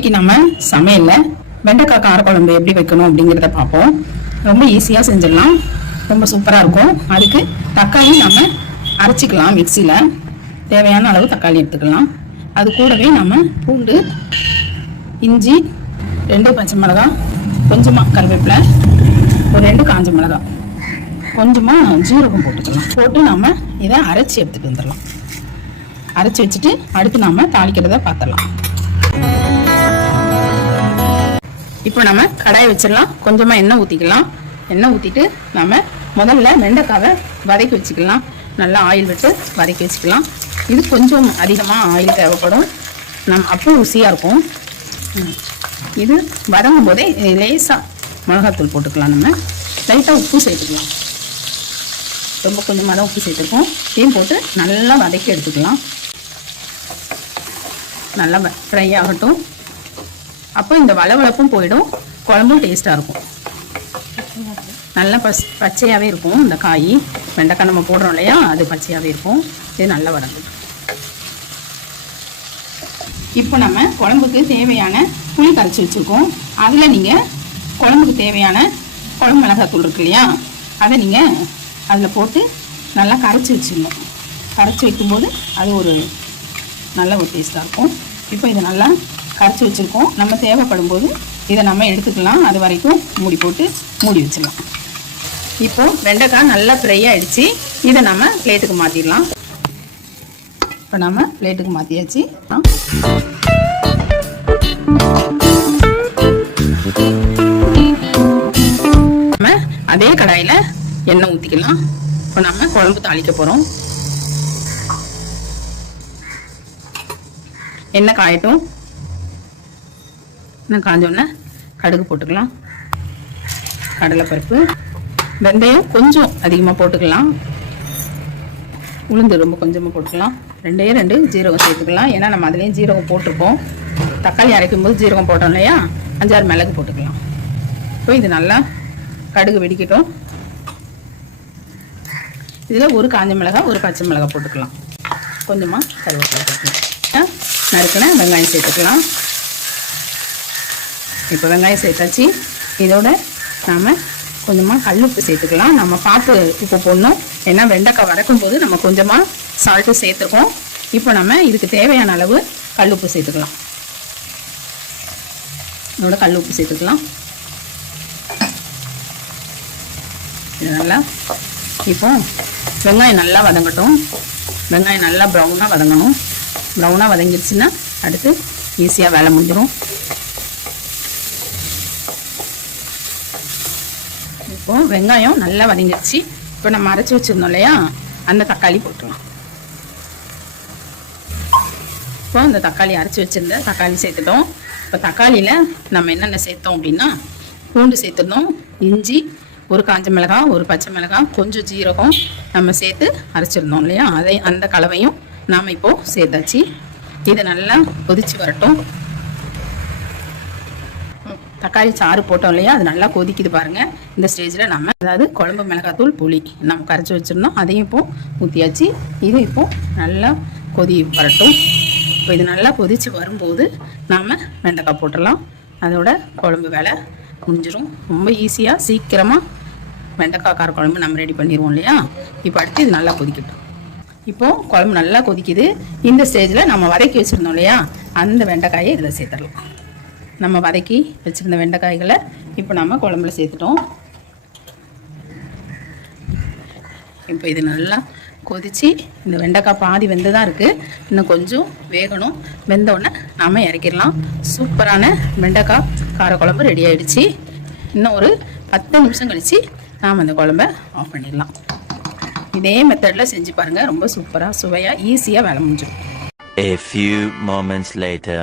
இன்னைக்கு நம்ம சமையலில் வெண்டைக்காய் காரக்குழம்பு எப்படி வைக்கணும் அப்படிங்கிறத பார்ப்போம். ரொம்ப ஈஸியாக செஞ்சிடலாம், ரொம்ப சூப்பராக இருக்கும். அதுக்கு தக்காளி நம்ம அரைச்சிக்கலாம். மிக்சியில் தேவையான அளவு தக்காளி எடுத்துக்கலாம். அது கூடவே நம்ம பூண்டு, இஞ்சி, 2 பச்சை மிளகாய், கொஞ்சமாக கருவேப்பிலை, ஒரு 2 காஞ்ச மிளகாய், கொஞ்சமாக ஜீரகம் போட்டுக்கலாம். போட்டு நம்ம இதை அரைச்சி எடுத்துகிட்டு வந்துடலாம். அரைச்சி வச்சுட்டு அடுத்து நம்ம தாளிக்கிறத பார்த்துடலாம். இப்போ நம்ம கடாயை வச்சிடலாம். கொஞ்சமாக எண்ணெய் ஊற்றிக்கலாம். எண்ணெய் ஊற்றிட்டு நம்ம முதல்ல வெண்டைக்காவை வதக்கி வச்சுக்கலாம். நல்லா ஆயில் விட்டு வதக்கி வச்சுக்கலாம். இது கொஞ்சம் அதிகமாக ஆயில் தேவைப்படும், நம்ம அப்போ ருசியாக இருக்கும். இது வதங்கும் போதே லேசாக மிளகாத்தூள் போட்டுக்கலாம். நம்ம லைட்டாக உப்பு சேர்த்துக்கலாம். ரொம்ப கொஞ்சமாக தான் உப்பு சேர்த்துருக்கோம். இதையும் போட்டு நல்லா வதக்கி எடுத்துக்கலாம். நல்லா ஃப்ரை ஆகட்டும். அப்போ இந்த வளவளப்பும் போயிடும், குழம்பும் டேஸ்ட்டாக இருக்கும். நல்லா பச்சையாகவே இருக்கும். இந்த காய் வெண்டைக்காய் நம்ம போடுறோம் இல்லையா, அது பச்சையாகவே இருக்கும். இது நல்லா வதங்கும். இப்போ நம்ம குழம்புக்கு தேவையான புளி கரைச்சி வச்சுருக்கோம். அதில் நீங்கள் குழம்புக்கு தேவையான குழம்பு மிளகாத்தூள் இருக்கு இல்லையா, அதை நீங்கள் அதில் போட்டு நல்லா கரைச்சி வச்சிடணும். கரைச்சி வைக்கும்போது அது ஒரு நல்ல ஒரு டேஸ்ட்டாக இருக்கும். இப்போ இதை நல்லா கரைச்சி வச்சுருக்கோம். நம்ம தேவைப்படும் போது இதை நம்ம எடுத்துக்கலாம். அது வரைக்கும் மூடி போட்டு மூடி வச்சிடலாம். இப்போது வெண்டைக்காய் நல்லா ஃப்ரை ஆகிடுச்சு. இதை நம்ம பிளேட்டுக்கு மாற்றிடலாம். இப்போ நம்ம பிளேட்டுக்கு மாற்றியாச்சு. நம்ம அதே கடாயில் எண்ணெய் ஊற்றிக்கலாம். இப்போ நம்ம குழம்பு தாளிக்க போகிறோம். எண்ணெய் காயட்டும். எண்ணெய் காஞ்சோடனே கடுகு போட்டுக்கலாம். கடலைப்பருப்பு, வெந்தயம் கொஞ்சம் அதிகமாக போட்டுக்கலாம். உளுந்து ரொம்ப கொஞ்சமாக போட்டுக்கலாம். 2 ஜீரகம் சேர்த்துக்கலாம். ஏன்னா நம்ம அதுலேயும் ஜீரகம் போட்டிருக்கோம். தக்காளி அரைக்கும் போது ஜீரகம் போட்டோம் இல்லையா, 5-6 மிளகு போட்டுக்கலாம். இப்போ இது நல்லா கடுகு வெடிக்கட்டும். இதில் ஒரு காஞ்ச மிளகாய், ஒரு பச்சை மிளகாய் போட்டுக்கலாம். கொஞ்சமாக கருவேப்பிலை போட்டுக்கலாம். நறுக்கின வெங்காயம் சேர்த்துக்கலாம். இப்போ வெங்காயம் சேர்த்தாச்சு. இதோட நாம் கொஞ்சமாக கல்லுப்பு சேர்த்துக்கலாம். நம்ம பார்த்து உப்பு போடணும், ஏன்னா வெண்டைக்காய் வதக்கும் போது நம்ம கொஞ்சமாக சால்ட்டு சேர்த்துருக்கோம். இப்போ நம்ம இதுக்கு தேவையான அளவு கல்லுப்பு சேர்த்துக்கலாம். இதோட கல்லுப்பு சேர்த்துக்கலாம். இது நல்லா இப்போ வெங்காயம் நல்லா வதங்கட்டும். வெங்காயம் நல்லா ப்ரௌனாக வதங்கணும். ப்ரௌனாக வதங்கிடுச்சுன்னா அடுத்து ஈஸியாக வேலை முடிஞ்சிடும். இப்போது வெங்காயம் நல்லா வதங்கிடுச்சு. இப்போ நம்ம அரைச்சி வச்சுருந்தோம் இல்லையா, அந்த தக்காளி போட்டுக்கலாம். இப்போ அந்த தக்காளி அரைச்சி வச்சுருந்த தக்காளி சேர்த்துட்டோம். இப்போ தக்காளியில் நம்ம என்னென்ன சேர்த்தோம் அப்படின்னா, பூண்டு சேர்த்துருந்தோம், இஞ்சி, ஒரு காஞ்ச மிளகாய், ஒரு பச்சை மிளகாய், கொஞ்சம் ஜீரகம் நம்ம சேர்த்து அரைச்சிருந்தோம் இல்லையா, அந்த கலவையும் நாம் இப்போது சேர்த்தாச்சு. இதை நல்லா கொதிச்சு வரட்டும். தக்காளி சாறு போட்டோம் இல்லையா, அது நல்லா கொதிக்குது பாருங்கள். இந்த ஸ்டேஜில் நம்ம அதாவது குழம்பு மிளகாத்தூள், புளி நம்ம கரைச்சி வச்சுருந்தோம், அதையும் இப்போது ஊற்றியாச்சு. இது இப்போது நல்லா கொதி வரட்டும். இப்போ இது நல்லா கொதித்து வரும்போது நாம் வெண்டைக்காய் போட்டுடலாம். அதோட குழம்பு வேலை முடிஞ்சிடும். ரொம்ப ஈஸியாக சீக்கிரமாக வெண்டைக்காய் கார குழம்பு நம்ம ரெடி பண்ணிடுவோம் இல்லையா. இப்போ அடுத்து இது நல்லா கொதிக்கட்டும். இப்போது குழம்பு நல்லா கொதிக்குது. இந்த ஸ்டேஜில் நம்ம வதக்கி வச்சுருந்தோம் இல்லையா, அந்த வெண்டைக்காயை இதில் சேர்த்துடலாம். நம்ம வதக்கி வச்சுருந்த வெண்டைக்காய்களை இப்போ நம்ம குழம்புல சேர்த்துட்டோம். இப்போ இது நல்லா கொதித்து இந்த வெண்டைக்காய் பாதி வெந்து தான் இருக்குது, இன்னும் கொஞ்சம் வேகணும். வெந்தோடனே நாம் இறக்கிடலாம். சூப்பரான வெண்டைக்காய் காரக்குழம்பு ரெடி ஆகிடுச்சு. இன்னும் ஒரு 10 நிமிஷம் கழித்து நாம் அந்த குழம்பை ஆஃப் பண்ணிடலாம். இதே மெத்தடில் செஞ்சு பாருங்கள். ரொம்ப சூப்பராக சுவையாக ஈஸியாக வேலை முடிஞ்சிடும். A few moments later.